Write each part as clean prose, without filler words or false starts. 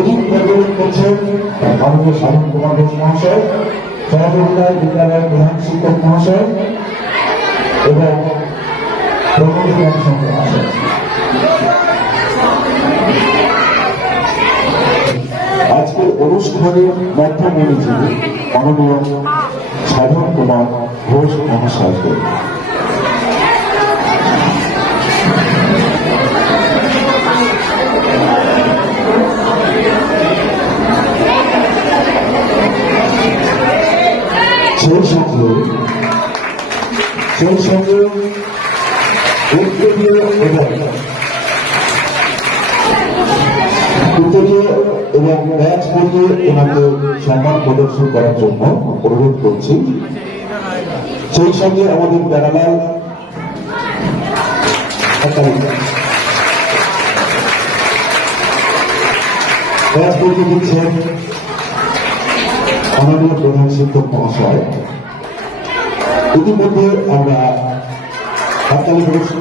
প্রদীপ প্রজ্বলন করছেন মাননীয় সাধন কুমার ঘোষ মহাশয়, সহযোগিতায় বিদ্যালয়ের প্রধান শিক্ষক মহাশয় এবং প্রমোদ মহাশয়। আজকের অনুষ্ঠানের মধ্যমণি যিনি মাননীয় সাধন কুমার ঘোষ মহাশয়কে। সেই সঙ্গে উত্তরীয় এবং ব্যাচ করিয়ে ওনাকে সম্মান প্রদর্শন করার জন্য অনুরোধ করছি। সেই সঙ্গে আমাদের প্যারালাল ব্যাচ করিয়ে দিচ্ছেন মাননীয় প্রধান শিক্ষক মহাশয়। ইতিমধ্যে আমরা হাততালি করেছি।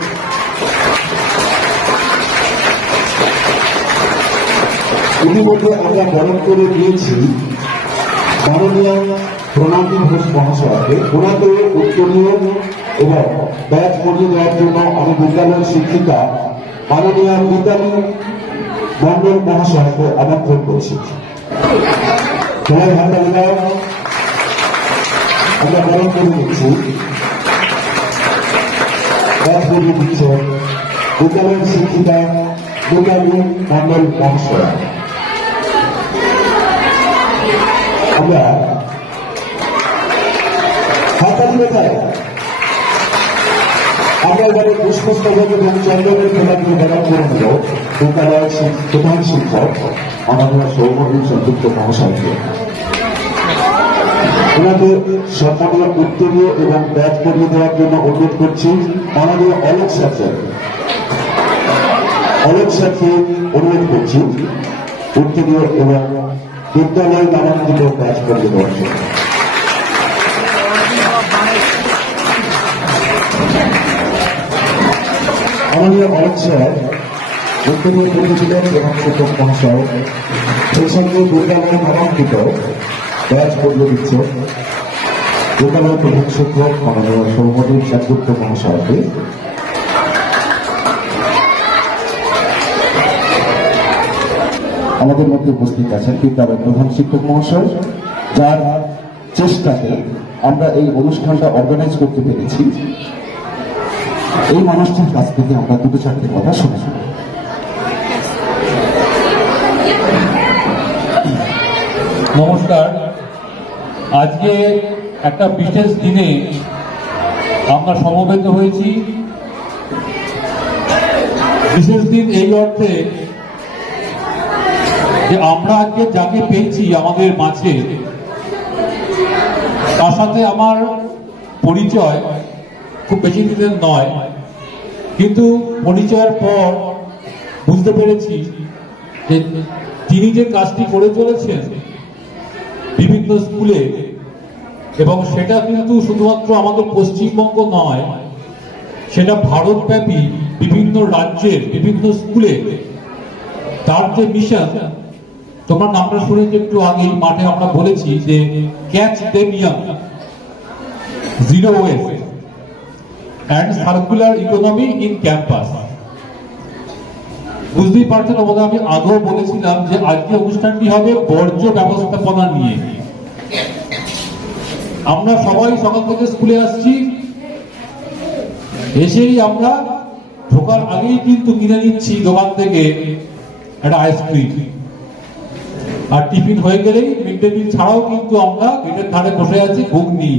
ইতিমধ্যে আমরা বরণ করে দিয়েছি মাননীয় প্রণামী ঘোষ মহাশয়কে। ওনাকে উত্তরীয় এবং ব্যাচ করিয়ে দেওয়ার জন্য আমি বিদ্যালয়ের শিক্ষিকা মাননীয় মিতালী মন্ডল মহাশয়কে আমন্ত্রণ করছি। সবাই হাততালি দাও। আমরা বরণ করে দিচ্ছি, ব্যাচ করিয়ে দিচ্ছেন বিদ্যালয়ের শিক্ষিকা মিতালী মন্ডল মহাশয়। আমরা হাততালি কোথায়? আমরা এবারে পুষ্পস্তবক এবং চন্দনের খেলাকে বরণ করে নেব বিদ্যালয়ের প্রধান শিক্ষক মাননীয় সৌম্যদীপ সংযুক্ত মহাশয়কে। ওনাকে সম্মানীয় উত্তরীয় এবং ব্যাচ করিয়ে দেওয়ার জন্য অনুরোধ করছি মাননীয় অলোক স্যারকে। অলোক স্যারকে অনুরোধ করছি উত্তরীয় এবং বিদ্যালয় নামাঙ্কিত ব্যাচ করিয়ে দেওয়ার জন্য। মাননীয় অলোক স্যার উত্তরীয় করেছিলেন প্রধান শিক্ষক মহাশয়। সেই সঙ্গে বিদ্যালয় নামাঙ্কিত ব্যাচ করিয়ে দিচ্ছে বিদ্যালয় প্রধান শিক্ষক মাননীয় সৌম্যদীপ সংযুক্ত মহাশয়কে। আমাদের মধ্যে উপস্থিত আছেন বিদ্যালয় প্রধান শিক্ষক মহাশয়, যার চেষ্টাতে আমরা এই অনুষ্ঠানটা অর্গানাইজ করতে পেরেছি। এই মানুষটির কাছ থেকে আমরা দুটো চারটে কথা শুনেছি। নমস্কার। আজকে একটা বিশেষ দিনে আমরা সমবেত হয়েছি। বিশেষ দিন এই অর্থে যে আমরা আজকে যাকে পেয়েছি আমাদের মাঝে, তার সাথে আমার পরিচয় খুব বেশি দিনের নয়, কিন্তু পরিচয়ের পর বুঝতে পেরেছি যে তিনি যে কাজটি করে চলেছেন বিভিন্ন স্কুলে, এবং সেটা কিন্তু শুধুমাত্র আমাদের পশ্চিমবঙ্গ নয়, সেটা ভারতব্যাপী বিভিন্ন রাজ্যের বিভিন্ন স্কুলে তার যে মিশন, তোমরা নামটা শুনেছি একটু আগে মাঠে আমরা বলেছি যে catch them young, zero West and circular economy in campus. বুঝতেই পারছেন, ওদের আমি আগেও বলেছিলাম যে আজকে অনুষ্ঠানটি হবে বর্জ্য ব্যবস্থাপনা নিয়ে। আমরা সবাই সকাল থেকে স্কুলে আসছি, এসেই আমরা ঢোকার আগেই কিন্তু কিনে নিচ্ছি দোকান থেকে একটা আইসক্রিম, আর টিফিন হয়ে গেলেই মিড ডে মিল ছাড়াও কিন্তু আমরা গেটের ধারে বসে আছি ঘুগনি,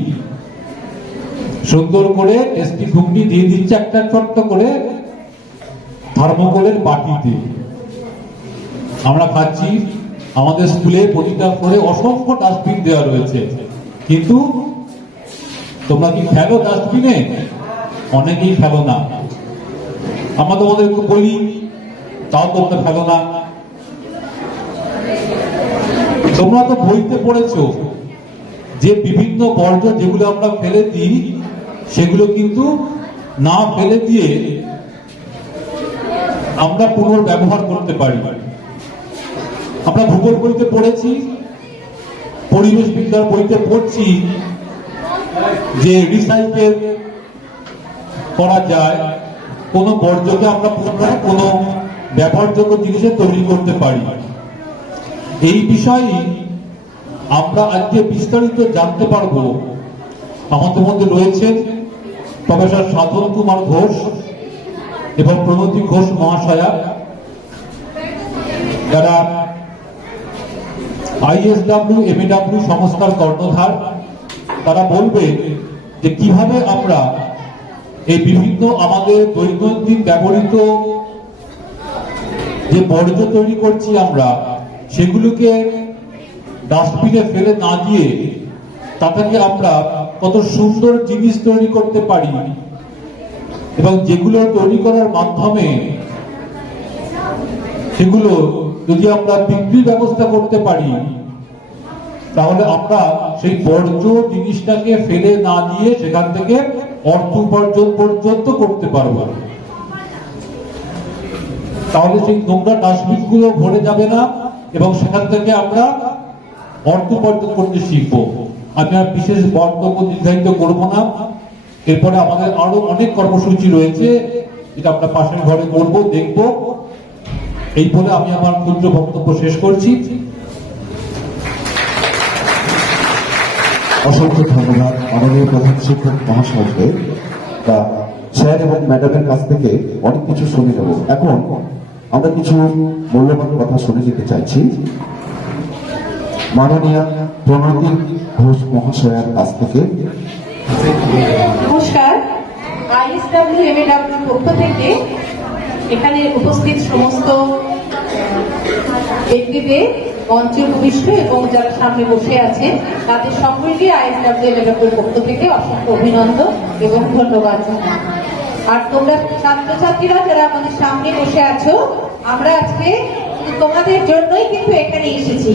সুন্দর করে টেস্টি ঘুগনি দিয়ে দিচ্ছে একটা ছোট্ট করে থার্মোকলের বাটিতে। আমরা খাচ্ছি। আমাদের স্কুলে প্রতিটা ফ্লোরে অসংখ্য ডাস্টবিন দেওয়া রয়েছে, কিন্তু তোমরা কি ফেলো ডাস্টবিনে? অনেকেই ফেলো না। আমরা তোমাদেরকে বলি, তাও তোমরা ফেলো না। তোমরা তো বইতে পড়েছো যে বিভিন্ন বর্জ্য যেগুলো আমরা ফেলে দিই, সেগুলো কিন্তু না ফেলে দিয়ে আমরা পুনর্ব্যবহার করতে পারি। আমরা ভূগোল বইতে পড়েছি, পরিবেশ বিজ্ঞান বইতে পড়ছি যে রিসাইকেল করা যায়, কোনো বর্জ্যকে আমরা পুনরায় কোনো ব্যবহারযোগ্য জিনিসে তৈরি করতে পারি। এই বিষয়ে আমরা আজকে বিস্তারিত জানতে পারবো। আমাদের মধ্যে রয়েছেন প্রফেসর সাধন কুমার ঘোষ এবং প্রণতি ঘোষ মহাশয়া, যারা ISW MAW সংস্থার কর্ণধার। তারা বলবে যে কিভাবে আমরা এই বিভিন্ন আমাদের দৈনন্দিন ব্যবহৃত যে বর্জ্য তৈরি করছি আমরা, সেগুলোকে ডাস্টবিনে ফেলে না দিয়ে তাদেরকে আমরা কত সুন্দর জিনিস তৈরি করতে পারি, এবং যেগুলো তৈরি করার মাধ্যমে সেগুলো যদি আমরা বিক্রির ব্যবস্থা করতে পারি, তাহলে আমরা সেই বর্জ্য জিনিসটাকে ফেলে না দিয়ে সেখান থেকে অর্থ উপার্জন পর্যন্ত করতে পারবো। তাহলে সেই নোংরা ডাস্টবিন গুলো ভরে যাবে না এবং সেখান থেকে আমরা অর্থ উপার্জন করতে শিখবো। আমি আর বিশেষ বক্তব্য নির্ধারিত করবো না। এরপরে আমাদের আরো অনেক কর্মসূচি রয়েছে, যেটা আমরা পাশের ঘরে করবো, দেখবো। এই বলে আমি আমার ক্ষুদ্র বক্তব্য শেষ করছি। অসংখ্য ধন্যবাদ মাননীয় প্রধান শিক্ষক মহাশয়কে। তা স্যার এবং ম্যাডামের কাছ থেকে অনেক কিছু শুনে নেব। এখন আমরা কিছু মূল্যবান কথা শুনে যেতে চাইছি মাননীয় প্রণতি ঘোষ মহাশয়ের কাছ থেকে। নমস্কার, ISW MAW পক্ষ থেকে এখানে উপস্থিত সমস্ত ব্যক্তিদের, মঞ্চে উপবিষ্ট এবং যারা সামনে বসে আছেন, তাদের সকলকে ISW MAW পক্ষ থেকে অসংখ্য অভিনন্দন এবং ধন্যবাদ জানাই। আর তোমরা ছাত্রছাত্রীরা যারা আমাদের সামনে বসে আছো, আমরা আজকে তোমাদের জন্যই কিন্তু এখানে এসেছি।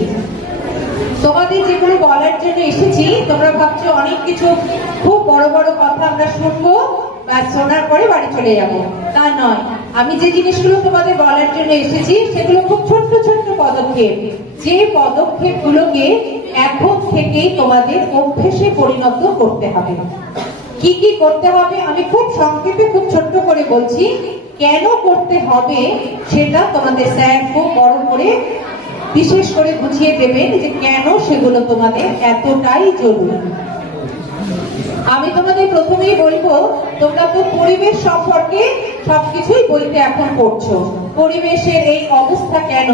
তোমাদের যেগুলো বলার জন্য এসেছি, তোমরা ভাবছো অনেক কিছু খুব বড় বড় কথা আমরা শুনবো, বা শোনার পরে বাড়ি চলে যাব। তা নয়, আমি যে জিনিসগুলো তোমাদের বলার জন্য এসেছি সেগুলো খুব ছোট্ট ছোট্ট পদক্ষেপ, যে পদক্ষেপগুলোকে এখন থেকেই তোমাদের অভ্যেসে পরিণত করতে হবে। কি কি করতে হবে আমি খুব সংক্ষেপে খুব ছোট্ট করে বলছি। কেন করতে হবে সেটা তোমাদের স্যার খুব বড় করে বিশেষ করে বুঝিয়ে দেবেন যে কেন সেগুলো তোমাদের এতটাই জরুরি। আমি তোমাদের প্রথমেই বলবো, তোমরা তো পরিবেশ সম্পর্কে সবকিছুই বইতে এখন পড়ছো। পরিবেশের এই অবস্থা কেন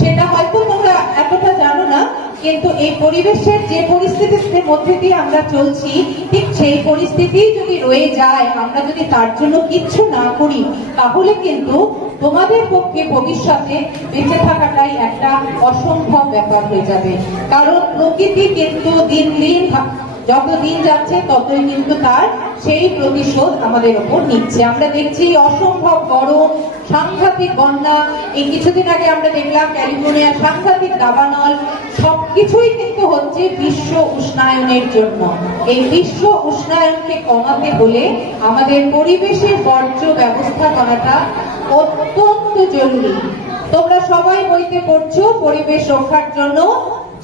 সেটা হয়তো তোমরা এতটা জানো না, কিন্তু এই পরিবেশের যে পরিস্থিতির মধ্যে দিয়ে আমরা চলছি, ঠিক সেই পরিস্থিতি যদি রয়ে যায়, আমরা যদি তার জন্য কিচ্ছু না করি, তাহলে কিন্তু তোমাদের পক্ষে ভবিষ্যতে বেঁচে থাকাটাই একটা অসম্ভব ব্যাপার হয়ে যাবে। কারণ প্রকৃতি কিন্তু দিন দিন, যত দিন যাচ্ছে ততই কিন্তু তার সেই প্রতিশোধ আমাদের উপর নিচ্ছে। আমরা দেখছি অসম্ভব গরম, সাংঘাতিক বন্যা, এই কিছুদিন আগে আমরা দেখলাম ক্যালিফোর্নিয়া সাংঘাতিক দাবানল, সবকিছুই কিন্তু হচ্ছে বিশ্ব উষ্ণায়নের জন্য। এই বিশ্ব উষ্ণায়নকে কমাতে হলে আমাদের পরিবেশের বর্জ্য ব্যবস্থাপনাটা অত্যন্ত জরুরি। তোমরা সবাই বইতে পড়ছো পরিবেশ রক্ষার জন্য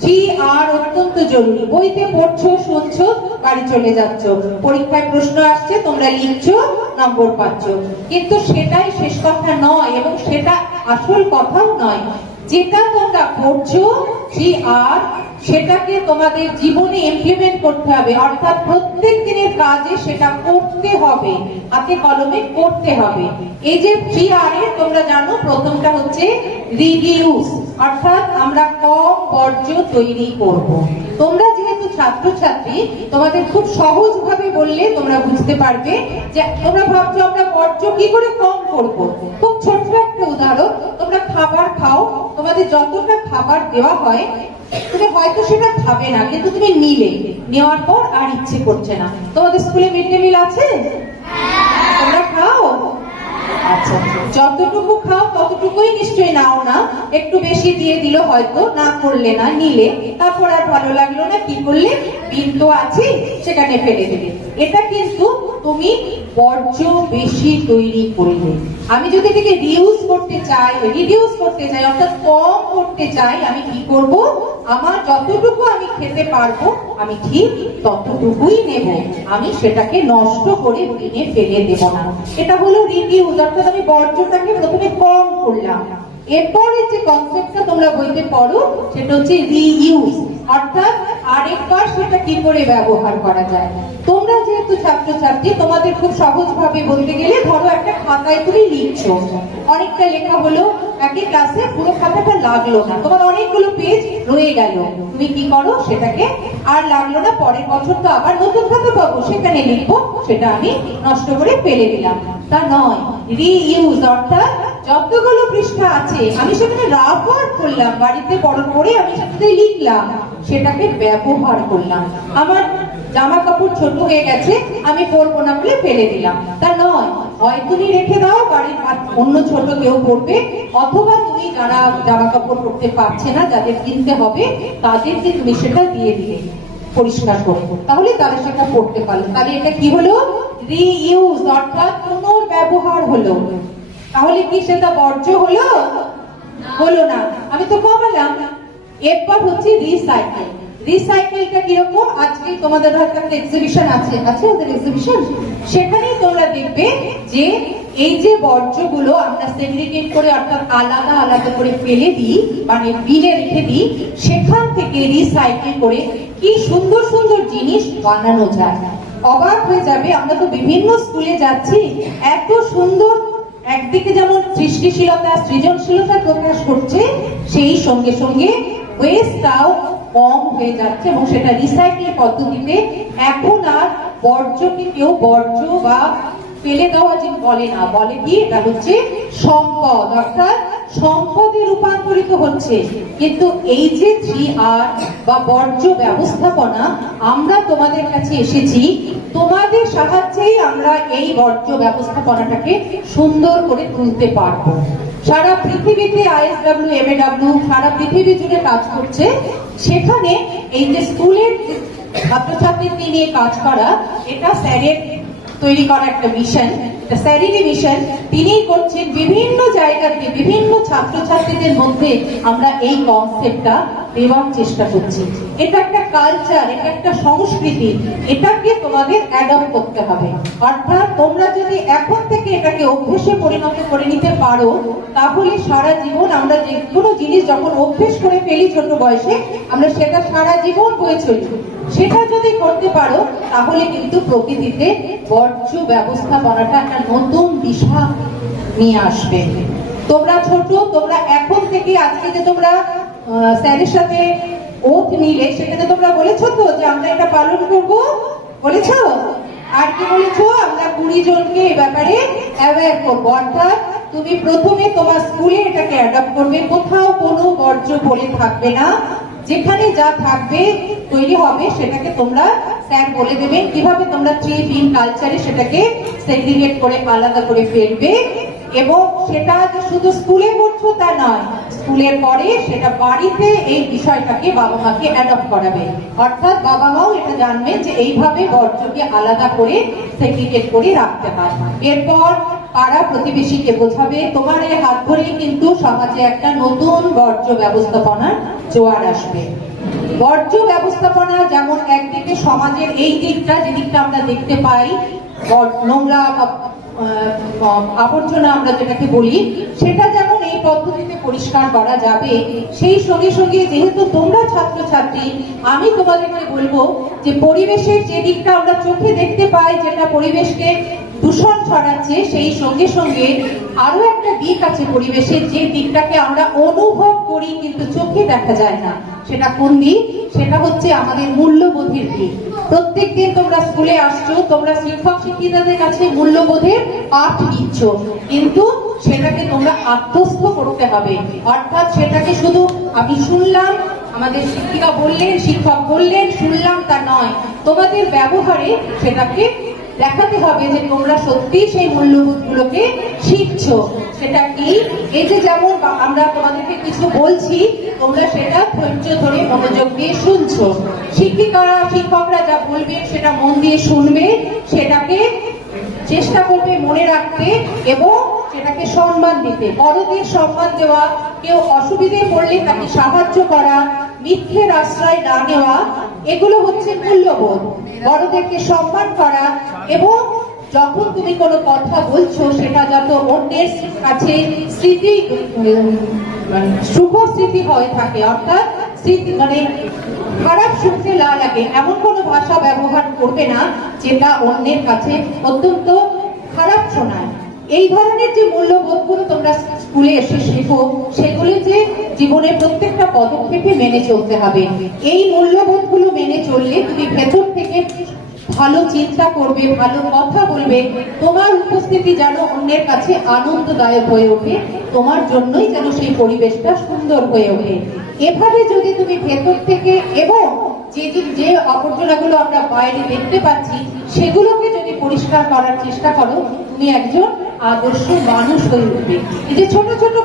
GR অত্যন্ত জরুরি। বইতে পড়ছো, শুনছো, বাড়ি চলে যাচ্ছ, পরীক্ষায় প্রশ্ন আসছে, তোমরা লিখছো, নম্বর পাচ্ছ। কিন্তু সেটাই শেষ কথা নয় এবং সেটা আসল কথাও নয়। যেটা তোমরা পড়ছো GR, সেটাকে তোমাদের জীবনে ইমপ্লিমেন্ট করতে হবে, অর্থাৎ প্রত্যেক দিনের কাজে সেটা করতে হবে, হাতে কলমে করতে হবে। এই যে GR এর তোমরা জানো, প্রথমটা হচ্ছে রিডিউস, অর্থাৎ আমরা কম বর্জ্য তৈরি করব। তোমরা যেহেতু ছাত্রছাত্রী, তোমাদের খুব সহজ ভাবে বললে তোমরা বুঝতে পারবে। যে তোমরা ভাবছো আমরা বর্জ্য কি করে কম করব, খুব ছোট্ট একটা উদাহরণ। তোমরা খাবার খাও, তোমাদের যতটা খাবার দেওয়া হয় তুমি হয়তো সেটা খাবে না, কিন্তু তুমি নেওয়ার পর আর ইচ্ছে করছে না। তোমাদের স্কুলে মিড ডে মিল আছে? তোমরা খাও? আচ্ছা, যতটুকু খাও ততটুকুই নিশ্চয়ই নাও না, একটু বেশি দিয়ে দিল হয়তো, না করলে না, নিলে, তারপর আর ভালো লাগলো না, কি করলে, বিল তো আছে সেখানে ফেলে দিলে। এটা কিন্তু তুমি বর্জ্য বেশি তৈরি করলে। আমি যদি এটাকে রিউজ করতে চাই, রিডিউস করতে চাই, অর্থাৎ কম করতে চাই, আমি কি করব, আমার যতটুকু আমি খেতে পারবো আমি ঠিক ততটুকুই নেব, আমি সেটাকে নষ্ট করে কিনে ফেলে দেব না। এটা হলো রিডিউস, অর্থাৎ আমি বর্জ্যটাকে প্রথমে কম করলাম। এরপরে যে কনসেপ্টটা তোমরা বইতে পড়ো সেটা হচ্ছে রিইউজ, অর্থাৎ আরেকবার সেটা কি করে ব্যবহার করা যায়। তোমরা যেহেতু ছাত্রছাত্রী, তোমাদের খুব সহজ ভাবে বলতে গেলে, ধরো একটা খাতায় তুমি লিখছো, অনেকটা লেখা হলো, একই ক্লাসে পুরো খাতাটা লাগলো না, তোমার অনেকগুলো পেজ রয়ে গেল, তুমি কি করো, সেটাকে আর লাগলো না, পরের বছর তো আবার নতুন খাতা পাবো, সেখানে লিখবো, সেটা আমি নষ্ট করে ফেলে দিলাম। তা নয়, রিইউজ অর্থাৎ যতগুলো পৃষ্ঠা আছে আমি সেখানে রাফ ওয়ার্ক করলাম, বাড়িতে বড় করে আমি সেটাতে লিখলাম, সেটাকে ব্যবহার করলাম। আমার জামা কাপড় ছোট হয়ে গেছে, আমি পরবো না বলে ফেলে দিলাম, তা নয়, হয় তুমি রেখে দাও, বাড়ির অন্য ছোট কেউ পরবে, অথবা তুমি যারা জামা কাপড় পরতে পারছে না, যাদের কিনতে হবে, তাদেরকে তুমি সেটা দিয়ে দিলে পরিষ্কার করবো, তাহলে তারা সেটা পড়তে পারলো। তাহলে এটা কি হলো, রিইউজ অর্থাৎ পুনর্ব্যবহার হলো। তাহলে কি সেটা বর্জ্য হলো? হলো না, আমি তো কমালাম। এরপর হচ্ছে রিসাইকেল। রিসাইকেলটা কিরকম, আজকে তোমাদের হয়তো একটা এক্সিবিশন আছে ওদের এক্সিবিশন, সেখানেই তোমরা দেখবে যে এই যে বর্জ্যগুলো আমরা সেগ্রিগেট করে, অর্থাৎ আলাদা আলাদা করে ফেলে দিই, মানে বিলে রেখে দিই, সেখান থেকে রিসাইকেল করে কি সুন্দর সুন্দর জিনিস বানানো যায়। অবাক হয়ে যাবে, আমরা তো বিভিন্ন স্কুলে যাচ্ছি, এত সুন্দর, একদিকে যেমন সৃষ্টিশীলতা সৃজনশীলতা প্রকাশ করছে, সেই সঙ্গে সঙ্গে ওয়েস্টটাও কম হয়ে যাচ্ছে, এবং সেটা রিসাইকেল পদ্ধতিতে এখন আর বর্জ্যকে কেউ বর্জ্য বা ফেলে দেওয়া যে বলে না, বলে কি এটা হচ্ছে সম্পদ, অর্থাৎ সম্পদে রূপান্তরিত হচ্ছে। কিন্তু এই যে 3R বা বর্জ্য ব্যবস্থাপনা, আমরা তোমাদের কাছে এসেছি, তোমাদের সাহায্যেই আমরা এই বর্জ্য ব্যবস্থাপনাটাকে সুন্দর করে তুলতে পারবো। সারা পৃথিবীতে ISW, MAW সারা পৃথিবী জুড়ে কাজ করছে, সেখানে এই যে স্কুলের ছাত্রছাত্রীদের নিয়ে কাজ করা, এটা স্যারের তৈরি করা একটা মিশন, স্যারেরই মিশন, তিনি করছেন বিভিন্ন জায়গাতে বিভিন্ন ছাত্রছাত্রীদের মধ্যে আমরা এই কনসেপ্টটা দেওয়ার চেষ্টা করছি। এটা একটা কালচার, এটা একটা সংস্কৃতি, এটাকে তোমাদের অ্যাডপ্ট করতে হবে। অর্থাৎ তোমরা যদি এখন থেকে এটাকে অভ্যেসে পরিণত করে নিতে পারো, তাহলে সারা জীবন আমরা যে কোনো জিনিস যখন অভ্যেস করে ফেলি ছোট বয়সে, আমরা সেটা সারা জীবন বয়ে চলি। সেটা যদি করতে পারো, তাহলে কিন্তু প্রকৃতিতে বর্জ্য ব্যবস্থাপনাটা একটা নতুন দিশা নিয়ে আসবে। তোমরা ছোট, তোমরা এখন থেকে, আজকে যে তোমরা স্যারের সাথে ওথ নিলে, সেখানে তোমরা বলেছো তো যে আমরা এটা পালন করব, বলেছো? আর কি বলেছো, আমরা 20 জনকে এই ব্যাপারে অ্যাওয়্যার করবো। অর্থাৎ তুমি প্রথমে তোমার স্কুলে এটাকে অ্যাডপ্ট করবে, কোথাও কোনো বর্জ্য পড়ে থাকবে না, যেখানে যা থাকবে তৈরি হবে সেটাকে তোমরা স্যার বলে দেবেন কিভাবে তোমরা 3 বিন কালচারে সেটাকে সেগ্রিগেট করে আলাদা করে ফেলবে। এবং সেটা যে শুধু স্কুলে করছো তা নয়, স্কুলের পরে সেটা বাড়িতে এই বিষয়টাকে বাবা মাকে অ্যাডপ্ট করাবে। অর্থাৎ বাবা মাও এটা জানবেন যে এইভাবে বর্জ্যকে আলাদা করে সেগ্রিগেট করে রাখতে হয়। এরপর পাড়া প্রতিবেশীকে বোঝাবে, তোমার এই হাত ধরেই কিন্তু সমাজে একটা নতুন বর্জ্য ব্যবস্থাপনার জোয়ার আসবে। বর্জ্য ব্যবস্থাপনা যেমন একদিকে সমাজের এই দিকটা, যে দিকটা আমরা দেখতে পাই, নোংরা আবর্জনা আমরা যেটাকে বলি, সেটা যেমন এই পদ্ধতিতে পরিষ্কার করা যাবে, সেই সঙ্গে সঙ্গে যেহেতু তোমরা ছাত্রছাত্রী, আমি তোমাদেরকে বলবো যে পরিবেশের যে দিকটা আমরা চোখে দেখতে পাই, যেটা পরিবেশকে দূষণ ছড়াচ্ছে, সেই সঙ্গে সঙ্গে আরো একটা দিক আছে পরিবেশের, যে দিকটাকে আমরা অনুভব করি কিন্তু চোখে দেখা যায় না। সেটা কোন দিক? সেটা হচ্ছে আমাদের মূল্যবোধের দিক। প্রত্যেকদিন তোমরা স্কুলে আসছো, তোমরা শিক্ষক শিক্ষিকাদের কাছে মূল্যবোধের পাঠ নিচ্ছ, কিন্তু সেটাকে তোমরা আত্মস্থ করতে হবে। অর্থাৎ সেটাকে শুধু আমি শুনলাম, আমাদের শিক্ষিকা বললেন, শিক্ষক বললেন, শুনলাম, তা নয়, তোমাদের ব্যবহারে সেটাকে দেখাতে হবে যে তোমরা সত্যি সেই মূল্যবোধগুলোকে শিখছো। সেটা কি, এই যে যেমন আমরা তোমাদেরকে কিছু বলছি, তোমরা সেটা ধৈর্য ধরে মনোযোগ দিয়ে শুনছো। শিক্ষকরা যা বলবে সেটা মন দিয়ে শুনবে, সেটাকে চেষ্টা করবে মনে রাখতে এবং সেটাকে সম্মান দিতে। বড়দের সম্মান দেওয়া, কেউ অসুবিধে পড়লে তাকে সাহায্য করা, মিথ্যের আশ্রয় না নেওয়া, এগুলো হচ্ছে মূল্যবোধ। বড়দেরকে সম্মান করা এবং যখন তুমি কোনো কথা বলছো সেটা যত অন্যের কাছে স্মৃতি শুভ স্মৃতি হয়ে থাকে, অর্থাৎ স্মৃতি মানে খারাপ শুনতে না লাগে এমন কোনো ভাষা ব্যবহার করবে না যেটা অন্যের কাছে অত্যন্ত খারাপ শোনায়। এই ধরনের যে মূল্যবোধগুলো তোমরা স্কুলে এসে শেখো, সেগুলি যে জীবনের প্রত্যেকটা পদক্ষেপে মেনে চলতে হবে। এই মূল্যবোধগুলো মেনে চললে তুমি ভেতর থেকে ভালো চিন্তা করবে, ভালো কথা বলবে, তোমার উপস্থিতি যেন অন্যের কাছে আনন্দদায়ক হয়ে ওঠে, তোমার জন্যই যেন সেই পরিবেশটা সুন্দর হয়ে ওঠে। এভাবে যদি তুমি ভেতর থেকে এবং যে আবর্জনাগুলো আমরা বাইরে দেখতে পাচ্ছি সেগুলোকে যদি পরিষ্কার করার চেষ্টা করো, তুমি একজন আদর্শ মানুষ হয়ে উঠবে। এই যে ছোট ছোট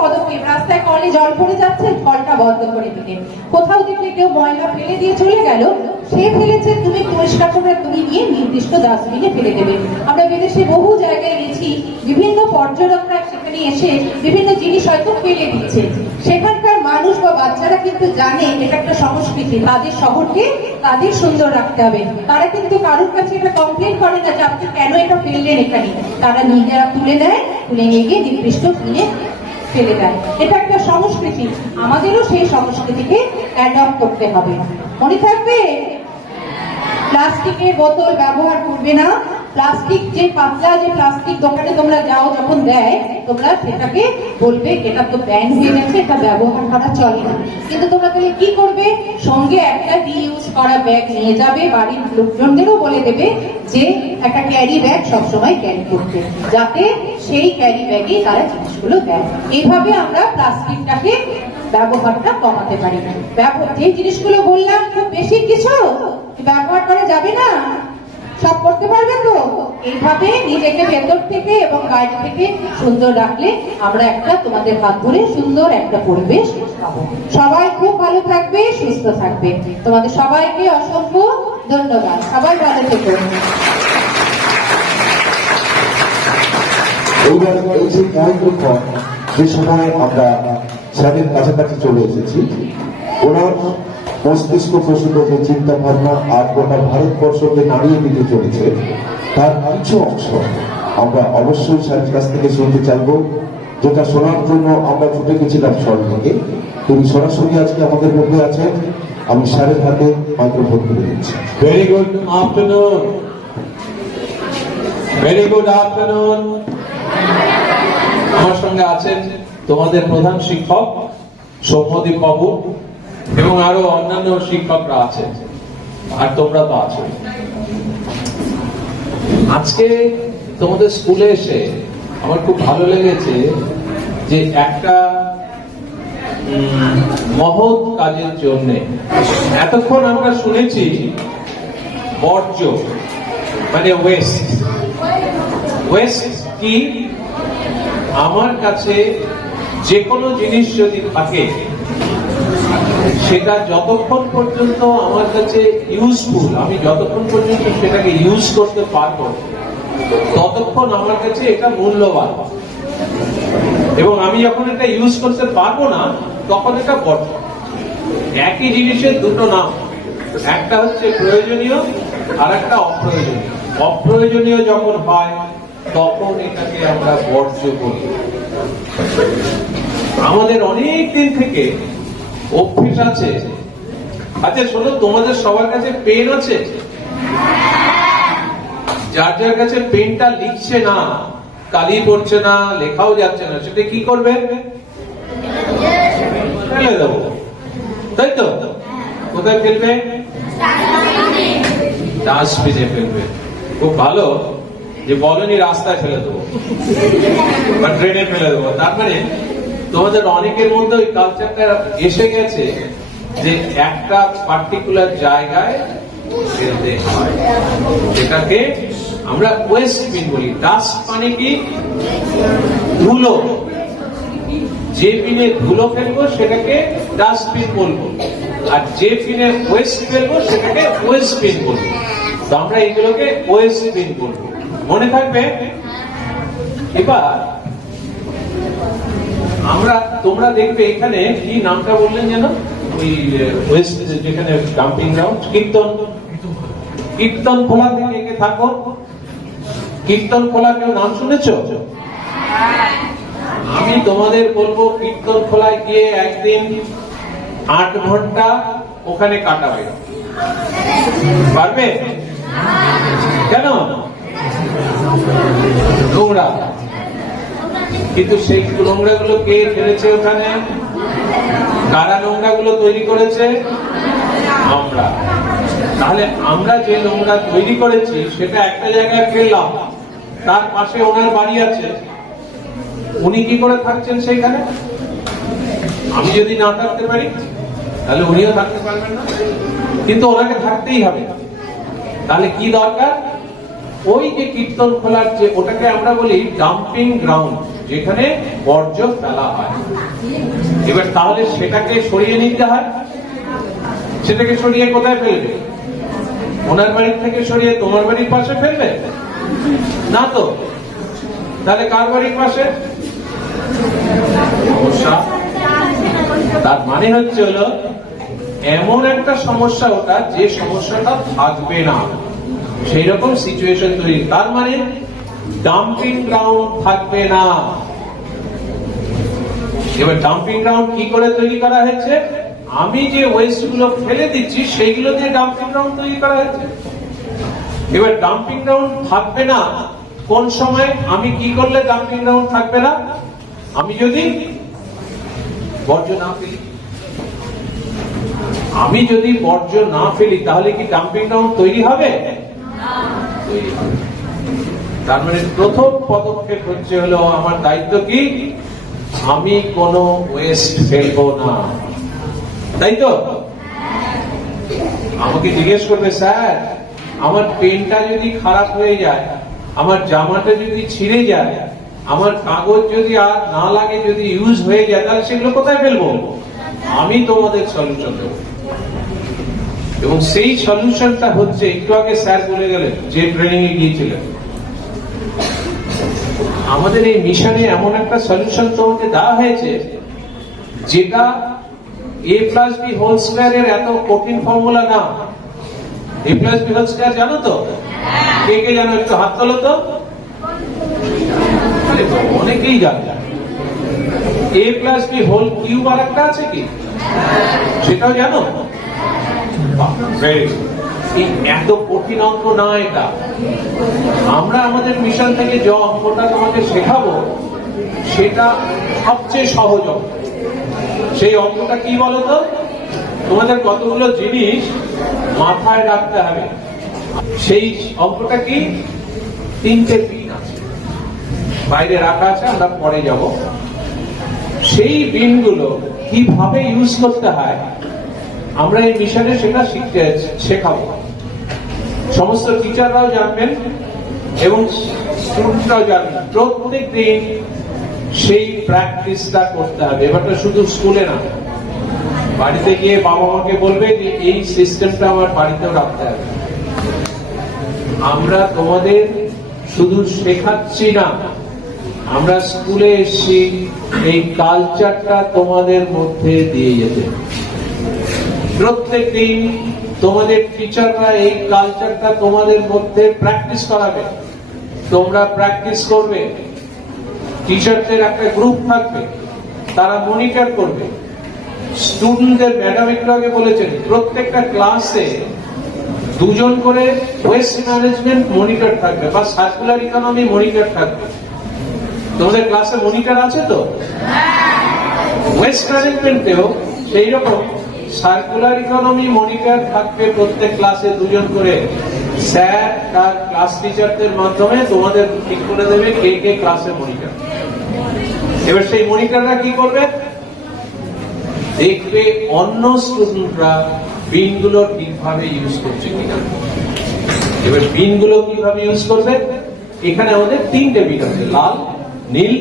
পদক্ষেপ, রাস্তায় কলে জল পড়ে যাচ্ছে, কলটা বন্ধ করে দিলে, কোথাও দেখলে কেউ ময়লা ফেলে দিয়ে চলে গেল, সে ফেলেছে, তুমি পরিষ্কার করে তুমি নিয়ে নির্দিষ্ট ডাস্টবিনে ফেলে দেবে। আমরা বিদেশে বহু জায়গায় গেছি, বিভিন্ন পর্যটকরা সেখানে এসে বিভিন্ন জিনিস হয়তো ফেলে দিচ্ছে, সেখানকার মানুষ বা বাচ্চারা কিন্তু জানে এটা একটা সংস্কৃতি, তাদের শহরকে তাদের সুন্দর রাখতে হবে। তারা কিন্তু কারোর কাছে এটা কমপ্লেন করে না যে আপনি কেন এটা ফেললেন এখানে, তারা নিজেরা তুলে নেয়, তুলে নিয়ে গিয়ে নির্দিষ্ট কিনে ফেলে দেয়। এটা একটা সংস্কৃতি, আমাদেরও সেই সংস্কৃতিকে অ্যাডপ্ট করতে হবে। মনে থাকবে, প্লাস্টিকের বোতল ব্যবহার করবে না। প্লাস্টিক যে পাতলা যে প্লাস্টিক দোকানে তোমরা যাও যখন দেয়, তোমরা সেটাকে বলবে এটা তো ব্যান হয়ে গেছে, এটা ব্যবহার করা চলে না। কিন্তু তোমরা তাহলে কি করবে, সঙ্গে একটা রিইউজ করা ব্যাগ নিয়ে যাবে, বাড়ির লোকজনদেরও বলে দেবে যে একটা ক্যারি ব্যাগ সবসময় ক্যারি করতে, যাতে সেই ক্যারি ব্যাগে তারা জিনিসগুলো দেয়। এইভাবে আমরা প্লাস্টিকটাকে ব্যবহারটা কমাতে পারি। যে জিনিসগুলো বললাম খুব বেশি কিছু ব্যবহার করা যাবে না, সব করতে পারবে তো। এইভাবে নিজেকে ভেতর থেকে এবং বাইরে থেকে সুন্দর রাখলে আমরা একটা তোমাদের হাত ধরে সুন্দর একটা পরিবেশ পাবো। সবাই খুব ভালো থাকবে, সুস্থ থাকবে। তোমাদের সবাইকে অসংখ্য ধন্যবাদ। সবাই ভালো থেকো। এইবার এই যে মুহূর্তক্ষণ, যে সময় আমরা স্যারের কাছাকাছি চলে এসেছি, ওনার মস্তিষ্ক প্রসূত যে চিন্তা ভাবনা আর গোটা ভারতবর্ষকে নাড়িয়ে দিতে চলেছে, তার কিছু অংশ আমরা অবশ্যই স্যারের কাছ থেকে শুনতে চাইবো, যেটা শোনার জন্য আমরা ছুটে গেছিলাম শহর থেকে। তিনি সরাসরি আজকে আমাদের মধ্যে আছেন। আমি স্যারের হাতে মাইক্রোফোন তুলে দিচ্ছি। Very good afternoon. Very good afternoon. আমার সঙ্গে আছেন তোমাদের প্রধান শিক্ষক সৌম্যদীপ বাবু এবং আরো অন্যান্য শিক্ষকরা আছেন, আর তোমরা তো আছো। আজকে তোমাদের স্কুলে এসে আমার খুব ভালো লেগেছে যে একটা মহৎ কাজের জন্য এতক্ষণ আমরা শুনেছি বর্জ্য মানে ওয়েস্ট। ওয়েস্ট কি? আমার কাছে যে কোনো জিনিস যদি থাকে সেটা যতক্ষণ পর্যন্ত আমার কাছে ইউজফুল, আমি যতক্ষণ পর্যন্ত সেটাকে ইউজ করতে পারবো ততক্ষণ আমার কাছে এটা মূল্যবান, এবং আমি যখন এটা ইউজ করতে পারবো না তখন এটা বর্জ্য। একই জিনিসের দুটো নাম, একটা হচ্ছে প্রয়োজনীয় আর একটা অপ্রয়োজনীয়। অপ্রয়োজনীয় যখন হয় তখন এটাকে আমরা বর্জ্য করি। আমাদের অনেক দিন থেকে অভ্যেস আছে। আচ্ছা শোনো, তোমাদের সবার কাছে পেন আছে? যার যার কাছে পেনটা লিখছে না, কালি পড়ছে না, লেখাও যাচ্ছে না, সেটা কি করবে? ফেলে দেবো, তাই তো? কোথায় ফেলবে? ডাস্টবিনে ফেলবে। খুব ভালো যে বলনি রাস্তায় ফেলে দেবো বা ট্রেনে ফেলে দেবো। তার মানে তোমাদের অনেকের মধ্যে ওই কালচারটা এসে গেছে যে একটা পার্টিকুলার জায়গায় ফেলতে হয়, যেটাকে আমরা ওয়েস্ট বিন বলি। ডাস্ট মানে কি? ধুলো। যে বিনে ধুলো ফেলবো সেটাকে ডাস্টবিন বলবো, আর যে বিনে ওয়েস্ট ফেলবো সেটাকে ওয়েস্ট বিন বলবো। তো আমরা এগুলোকে ওয়েস্ট বিন বলবো, মনে থাকবে। এবার তোমরা দেখবে এখানে কি নামটা বললেন যেন, ওই ওয়েস্ট যেখানে ডাম্পিং গ্রাউন্ড, কীর্তন খোলা থেকে কে থাকো? কীর্তন খোলা কেউ নাম শুনেছো? আমি তোমাদের বলবো কীর্তন খোলায় গিয়ে একদিন 8 ঘন্টা ওখানে কাটাবে। পারবে? কেন? নোংরা। কিন্তু সেই নোংরা গুলো কে ফেলেছে ওখানে? কারা নোংরা গুলো তৈরি করেছে? আমরা। তাহলে আমরা যে নোংরা তৈরি করেছি সেটা একটা জায়গায় ফেললাম, তার পাশে ওনার বাড়ি আছে, উনি কি করে থাকছেন সেইখানে? আমি যদি না থাকতে পারি তাহলে উনিও থাকতে পারবেন না, কিন্তু ওনাকে থাকতেই হবে। তাহলে কি দরকার? ওই যে কীর্তন খোলার যে, ওটাকে আমরা বলি ডাম্পিং গ্রাউন্ড, যেখানে বর্জ্য ফেলা হয়। এবার তাহলে সেটাকে সরিয়ে নিতে হয়। সেটাকে সরিয়ে কোথায় ফেলবে? ওনার বাড়ির থেকে সরিয়ে তোমার বাড়ির পাশে ফেলবে না তো? তাহলে কার বাড়ির পাশে? সমস্যা। তার মানে হচ্ছে হলো এমন একটা সমস্যা ওটা, যে সমস্যাটা থাকবে না, সেই রকম সিচুয়েশন তৈরি। তার মানে ডাম্পিং গ্রাউন্ড থাকবে না। এবার ডাম্পিং গ্রাউন্ড কি করে তৈরি করা হয়েছে? আমি যে ওয়েস্ট গুলো ফেলে দিচ্ছি সেইগুলো দিয়ে ডাম্পিং গ্রাউন্ড তৈরি করা হয়েছে। এবার ডাম্পিং গ্রাউন্ড থাকবে না কোন সময়? আমি কি করলে ডাম্পিং গ্রাউন্ড থাকবে না? আমি যদি বর্জ্য না ফেলি। আমি যদি বর্জ্য না ফেলি তাহলে কি ডাম্পিং গ্রাউন্ড তৈরি হবে? তৈরি হবে। তার মানে প্রথম পদক্ষেপ হচ্ছে হলো আমার দায়িত্ব কি? আমি কোনো ওয়েস্ট ফেলবো না, তাই তো? আমাকে জিজ্ঞেস করবে, স্যার আমার পেনটা যদি খারাপ হয়ে যায়, আমার জামাটা যদি ছিঁড়ে যায়, আমার কাগজ যদি আর না লাগে, যদি ইউজ হয়ে যায়, তাহলে সেগুলো কোথায় ফেলবো? আমি তোমাদের সলিউশন দেবো। এবং সেই সলিউশনটা হচ্ছে, একটু আগে স্যার বলে গেলেন যে ট্রেনিং এ গিয়েছিলেন, আমাদের এই মিশনে এমন একটা সলিউশন তোমাকে দেওয়া হয়েছে যেটা a+b² এর এত কঠিন ফর্মুলা না। a+b² জানো তো? কে কে জানো? একটু হাত তোলো তো। অনেকেই জানে। a+b³ আর একটা আছে কি? সেটাও জানো? এই এত কঠিন অঙ্ক না এটা। আমরা আমাদের মিশন থেকে যে অঙ্কটা তোমাকে শেখাবো সেটা সবচেয়ে সহজ অঙ্ক। সেই অঙ্কটা কি বলতো? তোমাদের কতগুলো জিনিস মাথায় রাখতে হবে। সেই অঙ্কটা কি? 3টে বিন আছে, বাইরে রাখা আছে, আমরা পরে যাব। সেই বিনগুলো কিভাবে ইউজ করতে হয় আমরা এই মিশনে সেটা শেখাবো। সমস্ত টিচাররাও জানবেন এবং স্টুডেন্টরাও জানবেন। প্রত্যেক দিন সেই প্র্যাকটিসটা করতে হবে। এবারটা শুধু স্কুলে না, বাড়িতে গিয়ে বাবা মাকে বলবে যে এই সিস্টেমটা আমার বাড়িতেও রাখতে হবে। আমরা তোমাদের শুধু শেখাচ্ছি না, আমরা স্কুলে এসেছি এই কালচারটা তোমাদের মধ্যে দিয়ে যেতে। প্রত্যেক দিন তোমাদের টিচাররা এই কালচারটা তোমাদের মধ্যে প্র্যাকটিস করাবে। তোমরা প্র্যাকটিস করবে, টিচারদের একটা গ্রুপ থাকবে, তারা মনিটর করবে। স্টুডেন্টদের, ম্যাডাম একটু আগে বলেছেন, প্রত্যেকটা ক্লাসে 2 জন করে ওয়েস্ট ম্যানেজমেন্ট মনিটর থাকবে বা সার্কুলার ইকোনমি মনিটর থাকবে। তোমাদের ক্লাসে মনিটর আছে তো? ওয়েস্ট ম্যানেজমেন্টেও সেই রকম সার্কুলার ইকোনমি মনিটর থাকবে প্রত্যেক ক্লাসে 2 জন করে। স্যার তার ক্লাস টিচারদের মাধ্যমে তোমাদের ঠিক করে দেবে কে কে ক্লাসে মনিটর। এবার সেই মনিটররা কি করবে? দেখবে অন্য স্টুডেন্টরা বিনগুলো ঠিকভাবে ইউজ করছে কিনা। এবার বিনগুলো কিভাবে ইউজ করবে, এখানে আমাদের 3টে বিন আছে, লাল, নীল,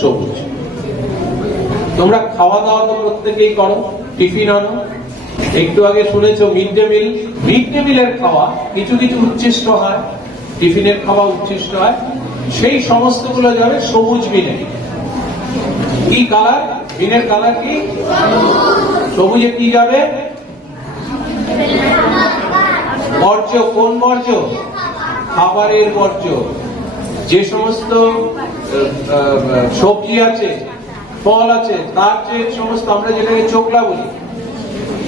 সবুজ। তোমরা খাওয়া দাওয়া তো প্রত্যেকেই করো, টিফিন আনো। একটু আগে শুনেছো mid day meal. Mid day মিলের খাওয়া কিছু কিছু উচ্ছিষ্ট হয়, টিফিনের খাওয়া উচ্ছিষ্ট হয়, সেই সমস্তগুলো যাবে সবুজ বিনে। কি কালার? বিনের কালার কি? সবুজে কি যাবে? বর্জ্য। কোন বর্জ্য? খাবারের বর্জ্য। যে সমস্ত সবজি আছে, ফল আছে, তার যে সমস্ত আমরা যেটাকে চোকলা বলি,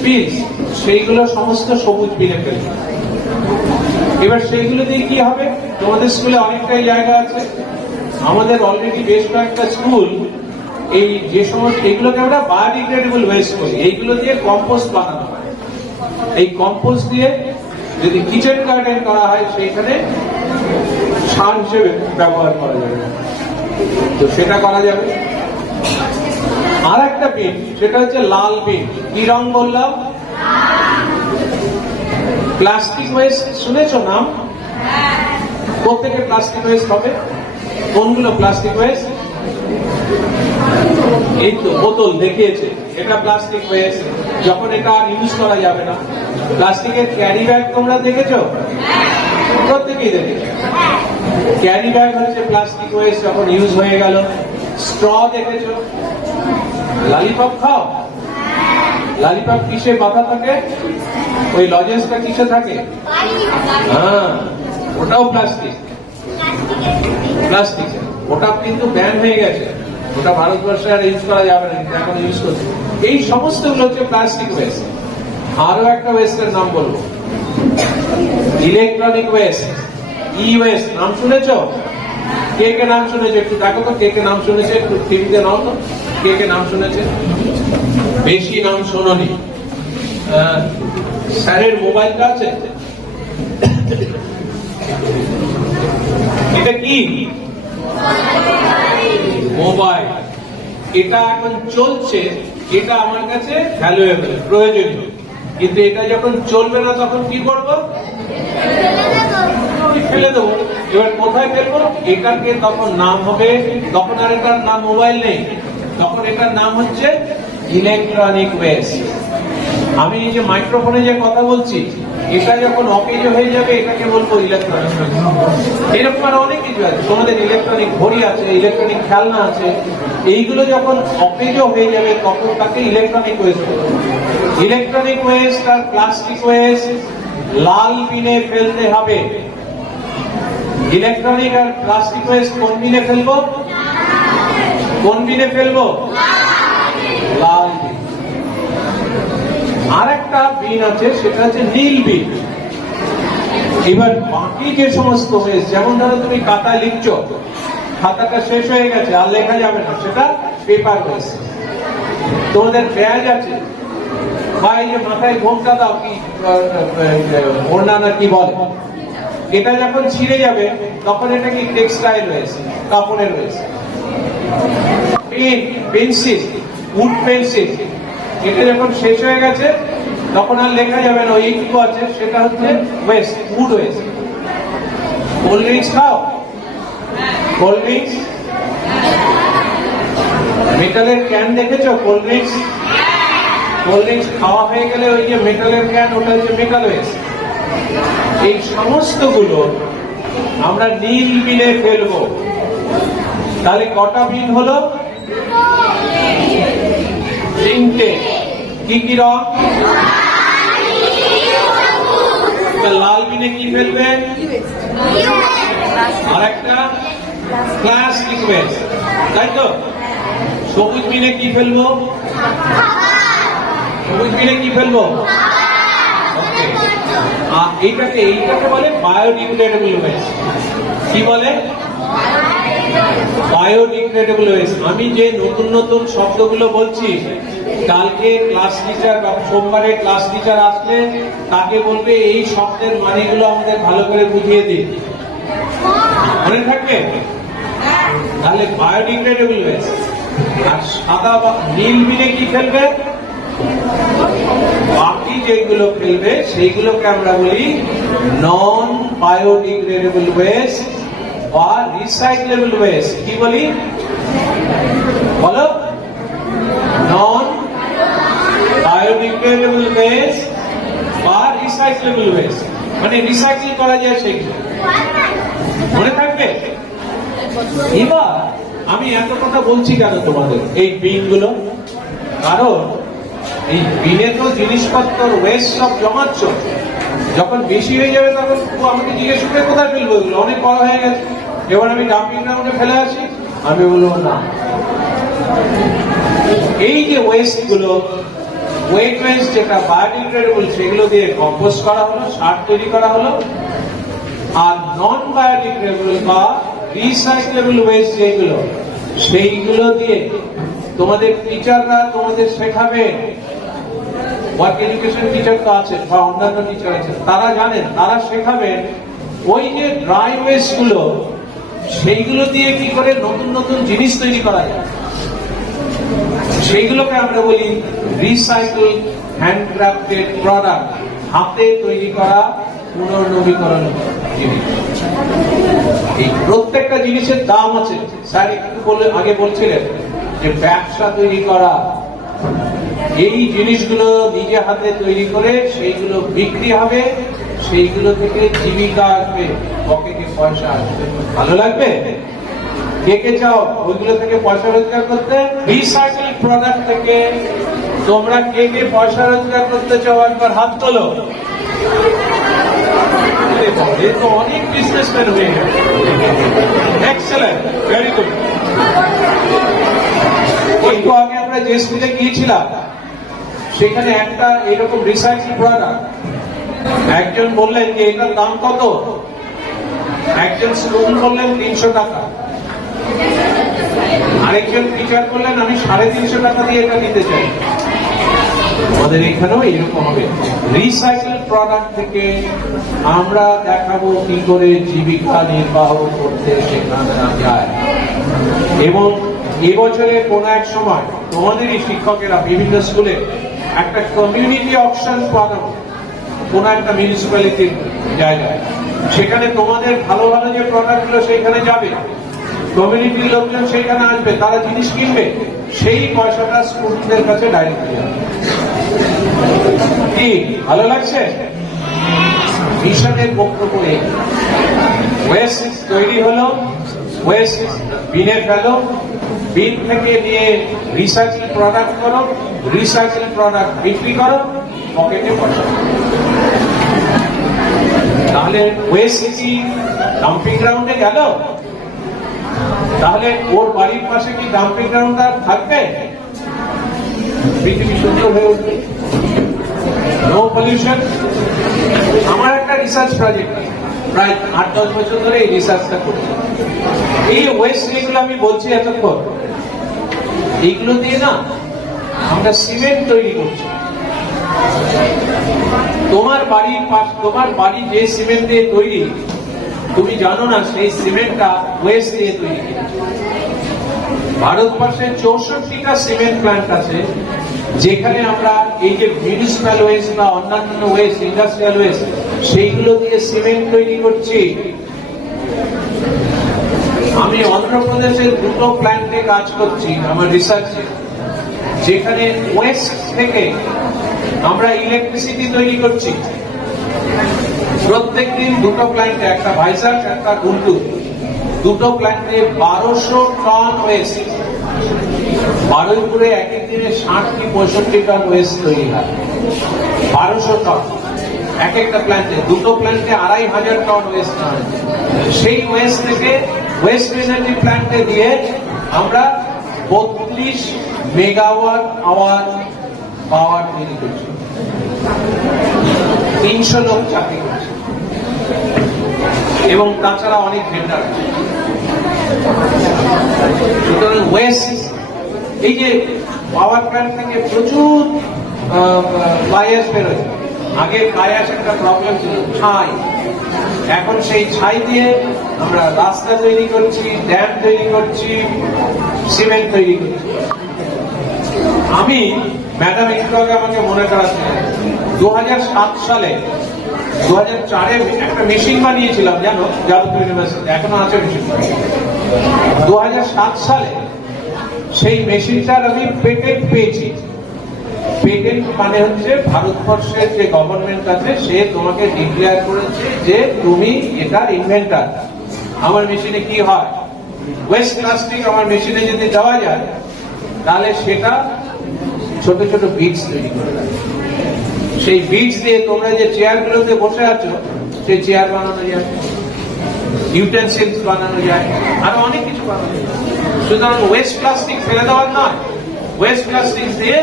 পিলস, সেইগুলো সমস্ত সবুজ বিনে ফেলবে। এবার সেইগুলো দিয়ে কি হবে? তোমাদের স্কুলে অনেকটাই জায়গা আছে, আমাদের অলরেডি বেশ কয়েকটা স্কুল এই যে সমস্ত এগুলোকে আমরা বায়োডিগ্রেডেবল ওয়েস্ট করি, এইগুলো দিয়ে কম্পোস্ট বানানো হয়। এই কম্পোস্ট দিয়ে যদি কিচেন গার্ডেন করা হয়, সেইখানে সার হিসেবে ব্যবহার করা যাবে, তো সেটা করা যাবে। আর একটা বিন, সেটা হচ্ছে লাল বিন। কি রং বললাম? প্লাস্টিক ওয়েস্ট শুনেছো নাম? প্রত্যেকে প্লাস্টিক ওয়েস্ট হবে। কোনগুলো প্লাস্টিক ওয়েস্ট? এই তো বোতল দেখিয়েছে, এটা প্লাস্টিক ওয়েস্ট, যখন এটা আর ইউজ করা যাবে না। প্লাস্টিকের ক্যারি ব্যাগ তোমরা দেখেছো? প্রত্যেকেই দেখেছো। ক্যারি ব্যাগ হচ্ছে প্লাস্টিক ওয়েস্ট, যখন ইউজ হয়ে গেল। স্ট্র দেখেছো? লালিপপ খাও? লালিপপ কিসে বাঁধা থাকে? ওই লজেন্সটা কিসে থাকে? হ্যাঁ, ওটাও প্লাস্টিক। প্লাস্টিক ওটা কিন্তু ব্যান হয়ে গেছে, ওটা ভারতবর্ষে আর ইউজ করা যাবে না, কিন্তু এখন ইউজ করছে। এই সমস্ত গুলো হচ্ছে প্লাস্টিক ওয়েস্ট। আরো একটা ওয়েস্টের নাম বলবো, ইলেকট্রনিক ওয়েস্ট, ই ওয়েস্ট। নাম শুনেছো? কে কে নাম শুনেছে? একটু দেখো তো কে কে নাম শুনেছে, একটু টিভিতে নাও তো কে কে নাম শুনেছে। বেশি নাম শোনোনি। স্যারের মোবাইলটা আছে, এটা কি? মোবাইল। এটা এখন চলছে, এটা আমার কাছে ভ্যালুয়েবল, প্রয়োজনীয়, কিন্তু এটা যখন চলবে না তখন কি করবো? ফেলে দেবো। এবার কোথায় ফেলবো? এটাকে তখন নাম হবে, তখন আর এটার নাম মোবাইল নেই, তখন এটার নাম হচ্ছে ইলেকট্রনিক ওয়েস্ট। আমি এই যে মাইক্রোফোনে যে কথা বলছি, এটা যখন অকেজ হয়ে যাবে, এটাকে বলবো ইলেকট্রনিক ওয়েস্ট। এরকম আর অনেক কিছু আছে, তোমাদের ইলেকট্রনিক ঘড়ি আছে, ইলেকট্রনিক খেলনা আছে, এইগুলো যখন অকেজ হয়ে যাবে তখন তাকে ইলেকট্রনিক ওয়েস্ট বলবো। ইলেকট্রনিক ওয়েস্ট আর প্লাস্টিক ওয়েস্ট লাল বিনে ফেলতে হবে। ইলেকট্রনিক আর প্লাস্টিক ওয়েস্ট কোন বিনে ফেলবো? কোন বিনে ফেলবো? লাল বিন। আর একটা বিন আছে, সেটা হচ্ছে নীল বিন। এবার বাকি যে সমস্ত ওয়েস্ট, যেমন ধরো তুমি খাতা লিখছো, খাতাটা শেষ হয়ে গেছে আর লেখা যাবে না, সেটা পেপার ওয়েস্ট। তোমাদের ব্যাগ আছে, বা এই যে মাথায় ঘোমটা দাও, কি ওড়না না কি বলে, এটা যখন ছিঁড়ে যাবে তখন এটা কি টেক্সটাইল ওয়েস্ট, কাপড়ের waste. Pen, pencil, wood pencil, এটা যখন শেষ হয়ে গেছে তখন আর লেখা যাবে না, এইটুকু আছে, সেটা হচ্ছে waste, wood waste. Cold drinks খাও? কোল্ড ড্রিঙ্কস, মেটালের ক্যান দেখেছো? কোল্ড ড্রিঙ্কস, কোল্ড ড্রিঙ্কস খাওয়া হয়ে গেলে ওই যে মেটালের ক্যান, ওটা হচ্ছে মেটাল ওয়েস্ট। এই সমস্ত গুলো আমরা নীল বিনে ফেলবো। তাহলে কটা বিন হলো? 3টে। কি কি রং? লাল বিনে কি ফেলবে? আর একটা প্লাস্টিক ওয়েস্ট, তাই তো? সবুজ বিনে কি ফেলবো? সবুজ বিনে কি ফেলবো? এইটাকে বলে বায়োডিগ্রেডেবল ওয়েস্ট। কি বলে? Biodegradable West. আমি যে নতুন নতুন শব্দগুলো বলছি, কালকে ক্লাস টিচার বা সোমবারে ক্লাস টিচার আসলে তাকে বলবে এই শব্দের মানেগুলো আমাদের ভালো করে বুঝিয়ে দিন, মনে থাকবে? তাহলে বায়োডিগ্রেডেবল ওয়েস্ট। আর সাদা বা নীল বিনে কি ফেলবে? বাকি বাকি যেগুলো ফেলবে সেইগুলোকে আমরা বলি নন বায়োডিগ্রেডেবল ওয়েস্ট বা রিসাইক্লেবল ওয়েস্ট। কি বলি বলো? নন বায়োডিগ্রেডেবল ওয়েস্ট বা রিসাইক্লেবল ওয়েস্ট, মানে রিসাইকেল করা যায় সেগুলো। মনে থাকবে? এবার আমি এত কথা বলছি কেন তোমাদের এই বিনগুলো? কারণ এই বিনে তো জিনিসপত্র ওয়েস্ট সব জমাচ্ছ, যখন বেশি হয়ে যাবে তখন আমাকে জিজ্ঞেস করে কোথায় ফেলবো, এগুলো অনেক বড় হয়ে গেছে, এবার আমি ডাম্পিং গ্রাউন্ডে ফেলে আসি। আমি বলবো না, এই যে ওয়েস্ট গুলো, ওয়েট ওয়েস্ট যেটা বায়োডিগ্রেডেবল, সেগুলো দিয়ে কম্পোস্ট করা হলো, সার তৈরি করা হলো। আর নন বায়োডিগ্রেডেবল বা রিসাইক্লেবল ওয়েস্ট যেগুলো, সেইগুলো দিয়ে তোমাদের টিচাররা তোমাদের শেখাবে। ওয়ার্ক এডুকেশন টিচার তো আছে বা অন্যান্য টিচার আছে, তারা জানেন, তারা শেখাবেন ওই যে ড্রাই ওয়েস্ট গুলো, সেইগুলো দিয়ে কি করে নতুন নতুন জিনিস তৈরি করা যায়। সেইগুলোকে আমরা বলি রিসাইকেল হ্যান্ডক্রাফটেড প্রোডাক্ট, হাতে তৈরি করা পুনর্নবীকরণ জিনিস। এই প্রত্যেকটা জিনিসের দাম আছে। স্যার একটু আগে বলছিলেন যে ব্যবসা তৈরি করা, এই জিনিসগুলো নিজে হাতে তৈরি করে সেইগুলো বিক্রি হবে, সেইগুলো থেকে জীবিকা আসবে, পকেটে পয়সা আসবে। ভালো লাগবে? কে কে চাও ওইগুলো থেকে পয়সা রোজগার করতে? রিসাইকেল প্রোডাক্ট থেকে তোমরা কে কে পয়সা রোজগার করতে চাও? একবার হাত তোলো। তো অনেক বিজনেসম্যান হয়ে গেল। Excellent, very good. একটু আগে আমরা যে স্কুলে গিয়েছিলাম, সেখানে একটা এরকম রিসাইকেল প্রোডাক্ট, একজন বললেন যে এটার দাম কত, একজন স্টুডেন্ট বললেন 300 টাকা, আরেকজন টিচার বললেন আমি 350 টাকা দিয়ে এটা নিতে চাই। আমাদের এখানেও এরকম হবে। রিসাইকেল প্রোডাক্ট থেকে আমরা দেখাবো কি করে জীবিকা নির্বাহ করতে শেখানো যায়। এবং এবছরে কোন এক সময় তোমাদেরই শিক্ষকেরা বিভিন্ন স্কুলে একটা কমিউনিটি অকশন পাঠাবো কোন একটা মিউনিসিপ্যালিটির জায়গায়, সেখানে তোমাদের ভালো ভালো যে প্রোডাক্ট গুলো সেইখানে যাবে, কমিউনিটির লোকজন সেইখানে আসবে, তারা জিনিস কিনবে, সেই পয়সাটা স্টুডেন্টদের কাছে ডাইরেক্টলি যাবে। কি ভালো লাগছে? মিশনের বক্তব্য এই, ওয়েস্ট তৈরি হলো, ওয়েস্ট বিনে ফেলো, বিন থেকে নিয়ে রিসাইকেল প্রোডাক্ট করো, রিসাইকেল প্রোডাক্ট বিক্রি করো, পকেটে পয়সা। তাহলে ওয়েস্ট কি ডাম্পিং গ্রাউন্ডে গেল? তাহলে ওর বাড়ির পাশে কি ডাম্পিং গ্রাউন্ড আর থাকবে? পৃথিবী সুন্দর হয়ে উঠবে, নো পলিউশন। আমার একটা রিসার্চ প্রজেক্ট আছে, প্রায় 8-10 বছর ধরে এই রিসার্চটা করছি। এই ওয়েস্ট যেগুলো আমি বলছি এতক্ষণ, এইগুলো দিয়ে না আমরা সিমেন্ট তৈরি করছি। তোমার বাড়ি যে সিমেন্ট দিয়ে তৈরি, তুমি জানো না সেই সিমেন্টটা ওয়েস্ট দিয়ে তৈরি। ভারতবর্ষে 64টা সিমেন্ট প্ল্যান্ট আছে, যেখানে আমরা এই যে মিউনিসিপ্যাল ওয়েস্ট বা অন্যান্য ওয়েস্ট, ইন্ডাস্ট্রিয়াল ওয়েস্ট, সেইগুলো দিয়ে সিমেন্ট তৈরি করছি। আমি অন্ধ্রপ্রদেশের 2টো প্ল্যান্টে কাজ করছি আমার রিসার্চে, যেখানে ওয়েস্ট থেকে আমরা ইলেকট্রিসিটি তৈরি করছি। প্রত্যেকদিন 2টো প্ল্যান্টে, একটা ভাইজাগ একটা গুন্টুর, 2টো প্ল্যান্টে 1200 টন ওয়েস্ট, বারুইপুরে এক এক দিনে 60 কি 65 টন ওয়েস্ট তৈরি হয়। 1200 টন এক একটা প্ল্যান্টে, 2টো প্ল্যান্টে 2500 টন ওয়েস্ট হয়। সেই ওয়েস্ট থেকে ওয়েস্ট এনার্জি প্ল্যান্টে দিয়ে আমরা 32 মেগাওয়াট আওয়ার পাওয়ার তৈরি করছি। 300 লোক চাকরি করছে এবং তাছাড়া অনেক ভেন্ডার আছে। সুতরাং ওয়েস্ট, এই যে পাওয়ার প্ল্যান্ট থেকে প্রচুর ফ্লাই অ্যাশ বেরোয়। আগে ফ্লাই অ্যাশ একটা প্রবলেম ছিল, ছাই। এখন সেই ছাই দিয়ে আমরা রাস্তা তৈরি করছি, ড্যাম তৈরি করছি, সিমেন্ট তৈরি করছি। আমি ম্যাডাম একটু আগে আমাকে মনে করাচ্ছিলেন 2007 সালে 2004-এ একটা মেশিন বানিয়েছিলাম জানো, যাদবপুর ইউনিভার্সিটি, এখনো আছে মেশিন। 2007 সালে সেই মেশিনটার আমি পেটেন্ট পেয়েছি। পেটেন্ট মানে হচ্ছে ভারতবর্ষের যে গভর্নমেন্ট আছে সে তোমাকে ডিক্লেয়ার করেছে যে তুমি এটার ইনভেন্টার। আমার মেশিনে কি হয়, ওয়েস্ট প্লাস্টিক আমার মেশিনে যদি দেওয়া যায় তাহলে সেটা ছোট ছোট বিটস তৈরি করে দেয়। সেই বিটস দিয়ে তোমরা যে চেয়ারগুলোতে বসে আছো সেই চেয়ার বানানো যায়, ইউটেন্সিলস বানানো যায়, আরো অনেক কিছু বানানো যায়। সুতরাং ওয়েস্ট প্লাস্টিক ফেলে দেওয়ার নয়, ওয়েস্ট প্লাস্টিক দিয়ে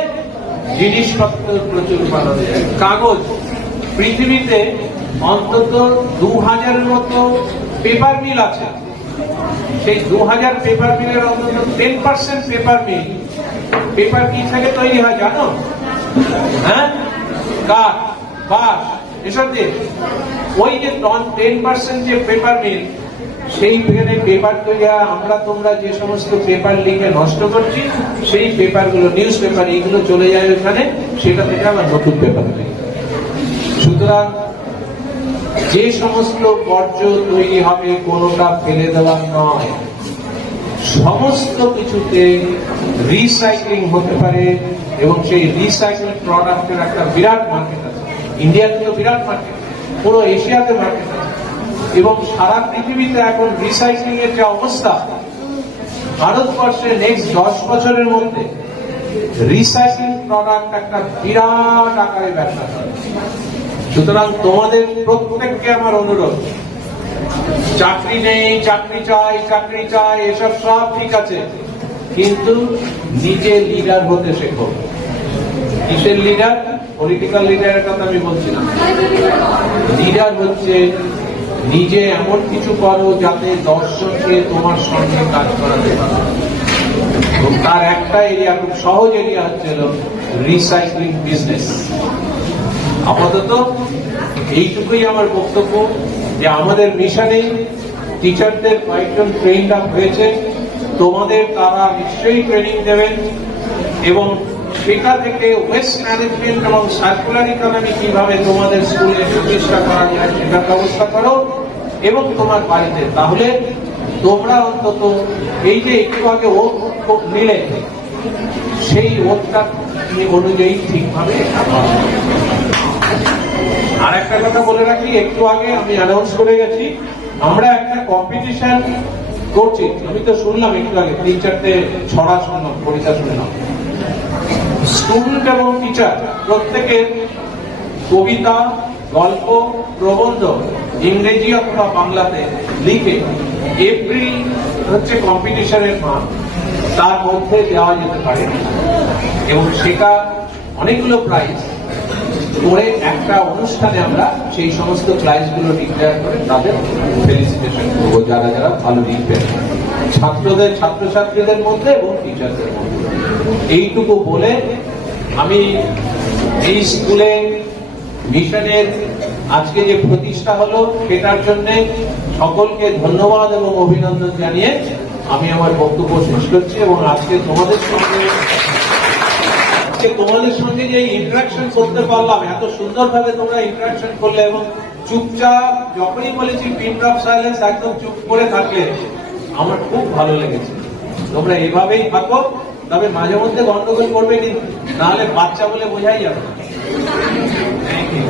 জিনিসপত্র প্রচুর বানানো যায়। কাগজ, পৃথিবীতে অন্তত 2000-এর মতো পেপার মিল আছে। সেই 2000 পেপার মিলের অন্তত 10% পেপার মিল, পেপার কি থেকে তৈরি হয় জানো? হ্যাঁ, কাঠ, বাঁশ, এসব দিয়ে। ওই যে 10% যে পেপার মিল, সেই পেপার তৈরি হয়। আমরা তোমরা যে সমস্ত পেপার লিখে নষ্ট করছি সেই পেপার গুলো, নিউজ পেপার, এইগুলো চলে যায় ওখানে, সেটা থেকে আবার নতুন পেপার তৈরি। সুতরাং যে সমস্ত বর্জ্য তৈরি হবে কোনোটা ফেলে দেওয়া নয়, সমস্ত কিছুতে রিসাইক্লিং হতে পারে এবং সেই রিসাইক্লিং প্রোডাক্টের একটা বিরাট মার্কেট আছে। ইন্ডিয়াতে তো বিরাট মার্কেট, পুরো এশিয়াতে মার্কেট আছে এবং সারা পৃথিবীতে এখন রিসাইক্লিং এর যে অবস্থা, ভারতবর্ষে নেক্সট 10 বছরের মধ্যে রিসাইক্লিং প্রোডাক্ট একটা বিরাট আকারে ব্যবসা করে। সুতরাং তোমাদের প্রত্যেককে আমার অনুরোধ, চাকরি নেই, চাকরি চাই, এসব সব ঠিক আছে, কিন্তু নিজে লিডার হতে শেখো। কিসের লিডার? পলিটিক্যাল লিডারের কথা আমি বলছি না। লিডার হচ্ছে নিজে এমন কিছু করো যাতে 10 জনকে তোমার সঙ্গে কাজ করাতে পারো। তার একটা এরিয়া, খুব সহজ এরিয়া হচ্ছে রিসাইক্লিং বিজনেস। আপাতত এইটুকুই আমার বক্তব্য, যে আমাদের মিশনে টিচারদের কয়েকজন ট্রেন্ড আপ হয়েছে, তোমাদের তারা নিশ্চয়ই ট্রেনিং দেবেন এবং সেটা থেকে ওয়েস্ট ম্যানেজমেন্ট এবং সার্কুলার ইকোনমি কিভাবে তোমাদের স্কুলে প্রতিষ্ঠা করা যায় সেটার ব্যবস্থা করো এবং তোমার বাড়িতে। তাহলে তোমরা অন্তত এই যে একটু আগে ওত নিলে সেই ওতটা অনুযায়ী ঠিকভাবে। আর একটা কথা বলে রাখি, একটু আগে আমি অ্যানাউন্স করে গেছি আমরা একটা কম্পিটিশন করছি। আমি তো শুনলাম একটু আগে 3-4টে ছড়া শুনলাম, কবিতা শুনলাম। স্টুডেন্ট এবং টিচার প্রত্যেকের কবিতা, গল্প, প্রবন্ধ ইংরেজি অথবা বাংলাতে লিখে এপ্রিল হচ্ছে কম্পিটিশনের মাস, তার মধ্যে দেওয়া যেতে পারে এবং সেটা অনেকগুলো প্রাইজ করে একটা অনুষ্ঠানে আমরা সেই সমস্ত প্রাইজগুলো ডিক্লেয়ার করে তাদের ফেলিসিটেশন করবো, যারা যারা ভালো লিখবেন, ছাত্রদের, ছাত্রছাত্রীদের মধ্যে এবং টিচারদের মধ্যে। এইটুকু বলে আমি এই স্কুলে মিশনের আজকে যে প্রতিষ্ঠা হলো সেটার জন্য সকলকে ধন্যবাদ এবং অভিনন্দন জানিয়ে আমি আমার বক্তব্য শেষ করছি। এবং আজকে তোমাদের সঙ্গে যে ইন্টারাকশন করতে পারলাম, এত সুন্দরভাবে তোমরা ইন্টারাকশন করলে এবং চুপচাপ, যখনই বলেছি পিন ড্রপ সাইলেন্স, একদম চুপ করে থাকলে আমার খুব ভালো লেগেছে। তোমরা এভাবেই থাকো, তবে মাঝে মধ্যে গন্ডগোল করবে কিন্তু, নাহলে বাচ্চা বলে বোঝাই যাবে। Thank you.